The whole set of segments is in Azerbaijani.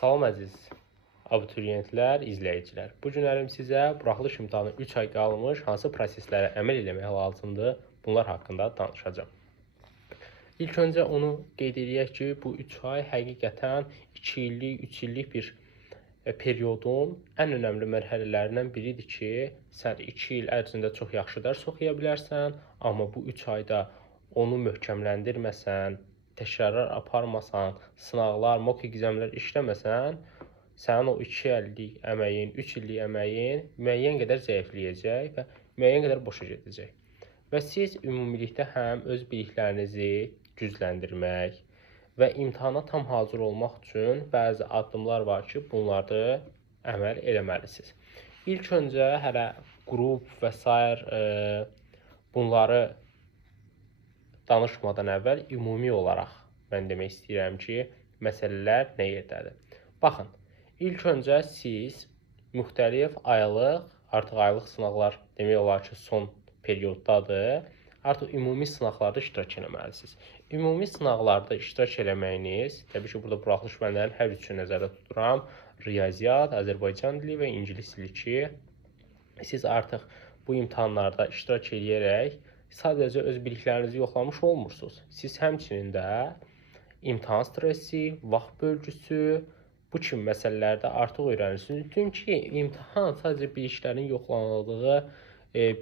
Salam əziz abituriyentlər, izləyicilər. Bu günlərim sizə buraxılış imtahanı 3 ay qalmış hansı proseslərə əməl etmək lazımdır, bunlar haqqında danışacağam. İlk öncə onu qeyd edək ki, bu 3 ay həqiqətən 2 illik, 3 illik bir periodun ən önəmli mərhələlərindən biridir ki, sən 2 il ərzində çox yaxşı dərs oxuya bilərsən, amma bu 3 ayda onu möhkəmləndirməsən, təkrarlar aparmasan, sınaqlar, mock examlər işləməsən, sənin o 2 illik əməyin, 3 illik əməyin müəyyən qədər zəifləyəcək və müəyyən qədər boşa gedəcək. Və siz ümumilikdə həm öz biliklərinizi gücləndirmək və imtahana tam hazır olmaq üçün bəzi addımlar var ki, bunları əməl eləməlisiniz. İlk öncə hələ qrup və s. Bunları danışmadan əvvəl ümumi olaraq mən demək istəyirəm ki, məsələlər nə yerdədir. Baxın, ilk öncə siz müxtəlif aylıq, artıq aylıq sınaqlar demək olar ki, son perioddadır. Artıq ümumi sınaqlarda iştirak eləməlisiniz. Ümumi sınaqlarda iştirak eləməyiniz, təbii ki, burada buraxılış fənlərinin hər üçünü nəzərdə tuturam. Riyaziyyat, Azərbaycan dili və ingilis dili ki, siz artıq bu imtahanlarda iştirak edərək sadəcə öz biliklərinizi yoxlamış olmursunuz. Siz həmçinin də imtahan stresi, vaxt bölgüsü, bu kimi məsələlərdə artıq öyrənirsiniz. Çünki imtahan sadəcə biliklərin yoxlanıldığı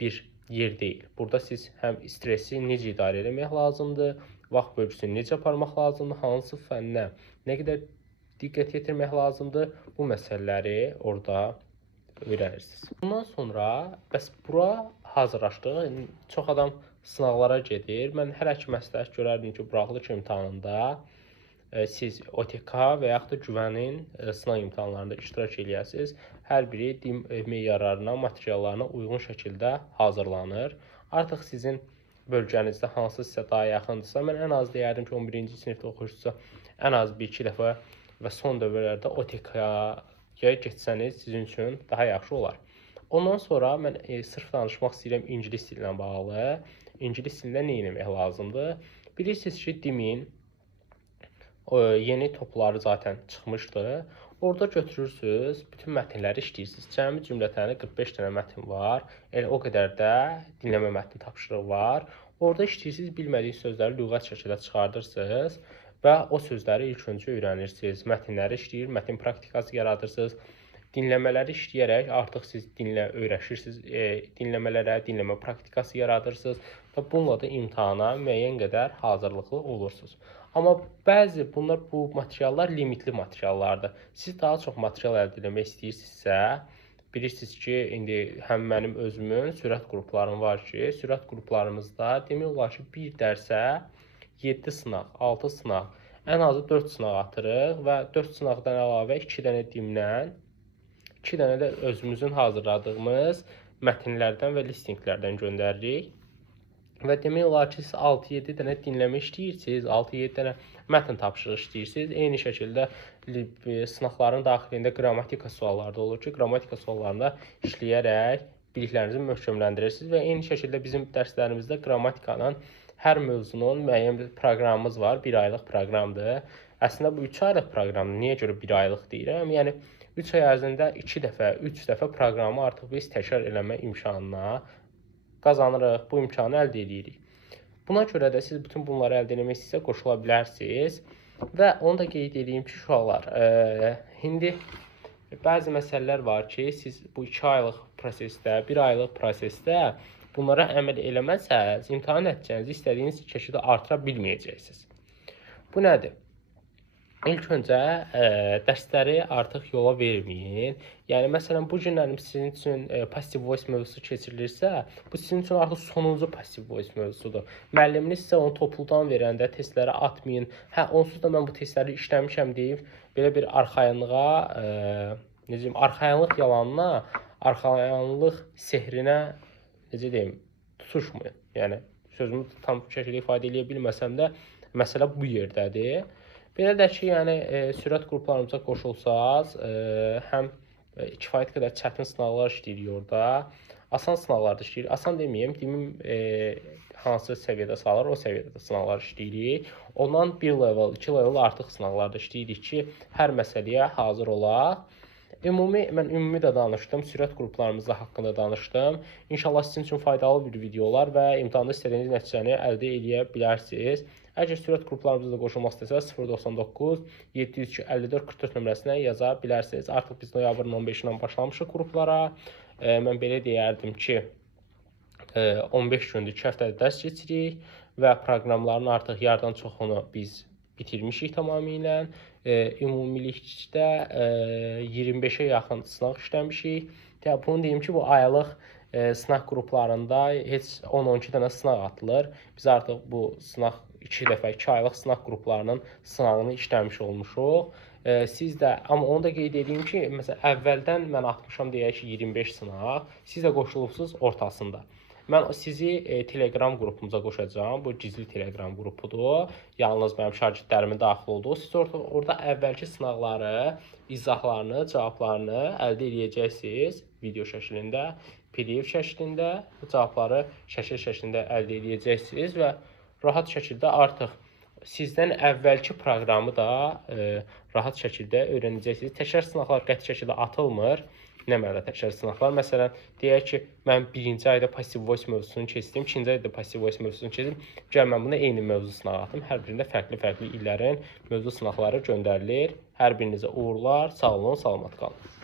bir yer deyil. Burada siz həm stresi necə idarə etmək lazımdır, vaxt bölgüsünü necə aparmaq lazımdır, hansı fənnə nə qədər diqqət yetirmək lazımdır, bu məsələləri orada öyrənirsiniz. Bundan sonra bəs bura hazırlaşdıq. Çox adam sınaqlara gedir. Mən hər iki məsləhət görərdim ki, buraxılış imtahanında siz OTK və yaxud da güvənin sınaq imtahanlarında iştirak edəsiniz. Hər biri dil meyarlarına, materiallarına uyğun şəkildə hazırlanır. Artıq sizin bölgənizdə hansı sizə daha yaxındırsa, mən ən az deyərdim ki, 11-ci sinifdə oxuyursa, ən az 1-2 dəfə və son dövrlərdə OTK-ya getsəniz sizin üçün daha yaxşı olar. Ondan sonra mən sırf danışmaq istəyirəm ingilis dilinə bağlı. İngilis dilində nə etmək lazımdır? Bilirsiniz ki, DİM-in yeni topları zaten çıxmışdı. Orada götürürsünüz, bütün mətnləri işləyirsiniz. Cəmi cümlətəni 45 dənə mətn var. Elə o qədər də dinləmə mətni tapşırığı var. Orada işləyirsiniz, bilmədiyiniz sözləri lüğət şəkildə çıxardırsınız və o sözləri ilk öncə öyrənirsiniz. Mətnləri işləyir, mətn praktikası yaradırsınız. Dinləmələri işləyərək artıq siz öyrəşirsiniz, dinləmələrə, dinləmə praktikası yaradırsınız və bununla da imtahana müəyyən qədər hazırlıqlı olursunuz. Amma bu materiallar limitli materiallardır. Siz daha çox material əldə etmək istəyirsinizsə, bilirsiniz ki, indi həm mənim özümün sürət qruplarım var ki, sürət qruplarımızda demək olar ki, bir dərsə 7 sınaq, 6 sınaq, ən azı 4 sınaq atırıq və 4 sınaqdan əlavə 2 dənə dimdən, 2 dənə də özümüzün hazırladığımız mətnlərdən və listinglərdən göndəririk. Və demək olar ki, siz 6-7 dənə dinləmə işləyirsiniz, 6-7 dənə mətn tapşırıq işləyirsiniz. Eyni şəkildə sınaqların daxilində qrammatika sualları da olur ki, qrammatika suallarında işləyərək biliklərinizi möhkəmləndirirsiniz və eyni şəkildə bizim dərslərimizdə qrammatikanın hər mövzunun müəyyən bir proqramımız var, 1 aylıq proqramdır. Əslində bu 3 aylıq proqramdır, niyə görə 1 aylıq deyirəm? Yəni 3 ay ərzində 2 dəfə, 3 dəfə proqramı artıq biz təkrar eləmə imkanına qazanırıq, bu imkanı əldə edirik. Buna görə də siz bütün bunları əldə etmək istəyirsə qoşula bilərsiniz və onu da qeyd edeyim ki, uşaqlar, indi bəzi məsələlər var ki, siz bu 2 aylıq prosesdə, 1 aylıq prosesdə bunlara əməl eləməsəz, imtahan nəticənizi istədiyiniz şəkildə artıra bilməyəcəksiniz. Bu nədir? İlk öncə dərsləri artıq yola verməyin. Yəni, məsələn, bu günlərim sizin üçün passive voice mövzusu keçirilirsə, bu sizin üçün artıq sonuncu passive voice mövzusudur. Müəlliminiz sizə onu topludan verəndə testləri atmayın. Onsuz da mən bu testləri işləmişəm deyib, belə bir arxayınlığa, necə deyim, arxayınlıq yalanına, arxayınlıq sehrinə, necə deyim, tutuşmayın. Yəni, sözümü tam şəkildə ifadə edə bilməsəm də, məsələ bu yerdədir. Belə də ki, yəni, sürət qruplarımıza qoşulsaz, həm kifayət qədər çətin sınaqlar işləyirik orada. asan sınaqlarda işləyirik. Asan deməyim, hansı səviyyədə sayılır, o səviyyədə də sınaqlar işləyirik. Ondan 1 level, 2 level artıq sınaqlarda işləyirik ki, hər məsələyə hazır olaq. Mən ümumi də danışdım, sürət qruplarımız haqqında danışdım. İnşallah sizin üçün faydalı bir video olar və imtahanda istədiyiniz nəticəni əldə edə bilərsiniz. Əgər sürət qruplarımıza da qoşulmaq istəsəniz 099 702 54 44 nömrəsinə yaza bilərsiniz. Artıq biz noyabrın 15-dən başlamışıq qruplara. Mən belə deyərdim ki, 15 gündür, 2 həftədə dərs keçirik və proqramların artıq yarıdan çoxunu biz bitirmişik tamamilə. Ümumilikdə 25-ə yaxın sınaq işləmişik. Bunu deyim ki, bu aylıq sınaq qruplarında heç 10-12 dənə sınaq atılır. Biz artıq bu sınaq 2 aylıq sınaq qruplarının sınağını işləmiş olmuşuq. Siz də, amma onu da qeyd edeyim ki, məsələn, əvvəldən mən atmışam deyək ki, 25 sınaq, siz də qoşulubsunuz ortasında. Mən sizi Telegram qrupumuza qoşacağam. Bu gizli Telegram qrupudur. Yalnız mənim şagirdlərimin daxil olduğu. Siz orada əvvəlki sınaqları, izahlarını, cavablarını əldə edəcəksiniz video şəklində, PDF şəklində. Bu cavabları şəkil şəklində əldə edəcəksiniz və rahat şəkildə artıq sizdən əvvəlki proqramı da rahat şəkildə öyrənəcəksiniz. Təkrar sınaqlar qəti şəkildə atılmır. Nə mənada təkrar sınaqlar? Məsələn, deyək ki, mən 1-ci ayda passive voice mövzusunu keçdim, 2-ci ayda passive voice mövzusunu keçdim. Gəl mən buna eyni mövzu sınağı atım. Hər birində fərqli illərin mövzu sınaqları göndərilir. Hər birinizə uğurlar, sağ olun, salamat qalın.